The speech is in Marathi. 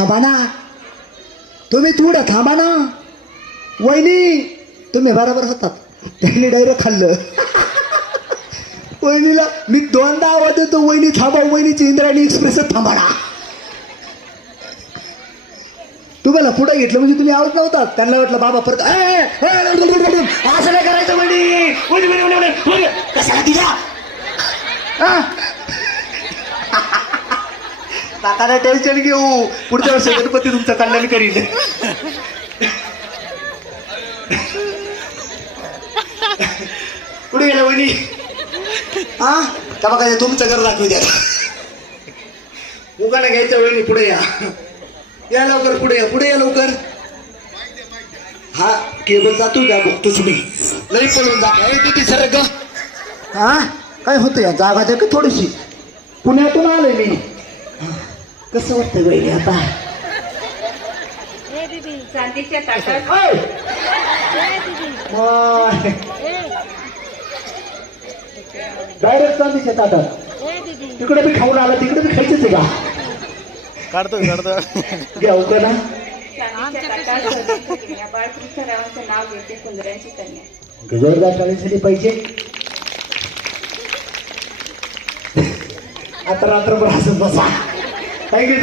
थांबा ना तुम्ही थोडं थांबा ना वहिनी तुम्ही बरोबर होतात त्यांनी डायरेक्ट खाल्लं वहिनीला मी दोनदा आवाज देतो वहिनी थांबा वहिनीची इंद्रायणी एक्सप्रेस थांबा ना तुम्हाला पुढे घेतलं म्हणजे तुम्ही आवाज नव्हतात त्यांना वाटलं बाबा परत असं नाही करायचं वहिनी कशाला हा? काकाला टेन्शन घेऊ. पुढच्या वर्षी गणपती तुमचं कल्याण करील कुठे गेला वहिनी? हा? का बघा तुमचं घर दाखवू द्या. उगाला घ्यायच्या वेळी पुढे या. या लवकर पुढे या पुढे या लवकर. हा केबल जातो द्या बघतो तुम्ही लई पळून जा. ए, तिथे सर ग. हा? काय होतं या जागा द्या का थोडीशी. पुण्यातून आलोय मी. कसं वाटतं वहिनी आता? ए दीदी चांदीच्या ताटात. ओय! डायरेक्ट चांदीच्या ताटात. तिकडे बी खाऊन आला तिकडे बी खायचंच आहे का? काढतो काढतो. घ्याऊ का ना. चांदीच्या ताटात कन्या नाव घेते कन्या. पाहिजे. आता रात्रभर असं बसा. काय की